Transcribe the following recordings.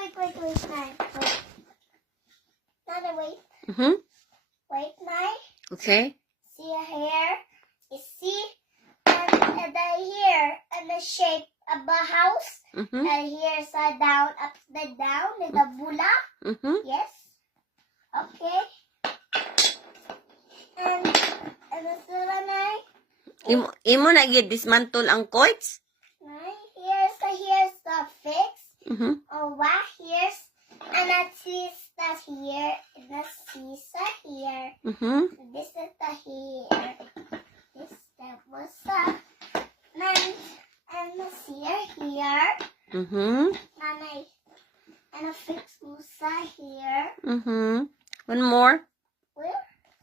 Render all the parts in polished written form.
Wait, Nay. Wait. Nana, wait. Mm-hmm. Wait, Nay. Okay. See here? You see? And the here, and the shape of the house. Mm-hmm. And here's a down, upside down, with the bula. Mm-hmm. Yes. Okay. And the sila, Nay. Imo na dismantle ang coins? Nay, here's the fix. Mm-hmm. Oh, wow, here's, and that's here, and that's here. Mm-hmm. This is the here. This that was the and the seer here. Mm-hmm. And a fix musa here. Mm-hmm. One more. Where?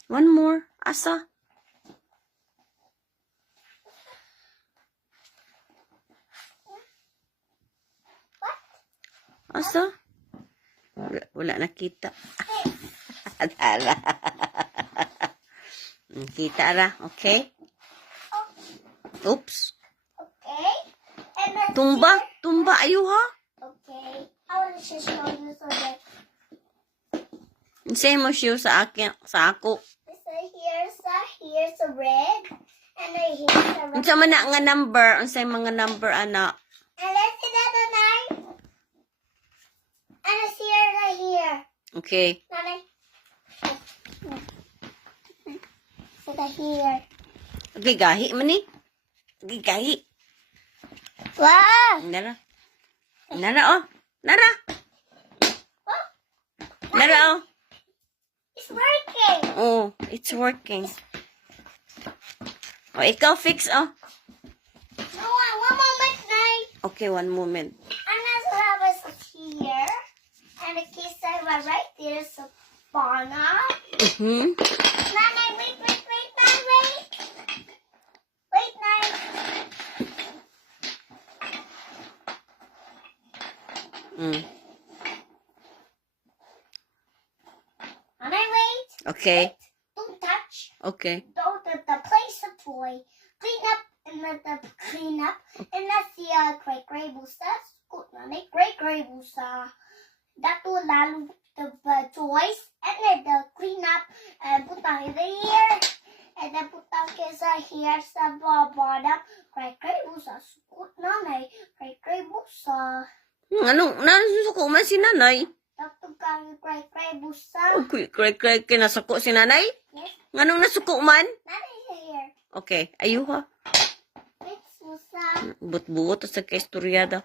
One more. Asa? What? Asa? Wala nakita. Tara. Kita ra, okay? Oops. Okay. And then Tumba, tumba ayo ha. okay. I want to show you so that Say mo siya sa akin, sa ako. here's a red. And then here's a red. Unsa man na nga number, unsay mga number ana? And let's see that the nine. And it's here, right here. Okay. Nanay. So the here. Okay, gahi man ni. Okay, gahi. Wow. Nara. Nara oh. Nara. Oh, Nara oh. it's working. Oh, it's working. Oh, ikaw fix oh. No, one moment, Nay. Okay, one moment. And that's what was here. And the kids said, well, right there is a fauna. Mhm. Nanay, wait, Nay, wait. Wait, Nay. Mm. Nanay, wait. Okay. Don't touch. Okay. Don't place a toy. Clean up and let the clean up. And that's the gray busa. Good, Nanay. Gray busa. That will allow the toys and then the clean up and put on in the ear. And then put on here sa bottom. Gray busa. Good, Nanay. Gray busa. Anong nasusuko man si nanay? Tapos kang gray busa. Okay, kray kinasuko si nanay? Yes. Anong nasuko man? Nanay here. Okay, ayo ha. It's busa. But-buot sa kaistoryada.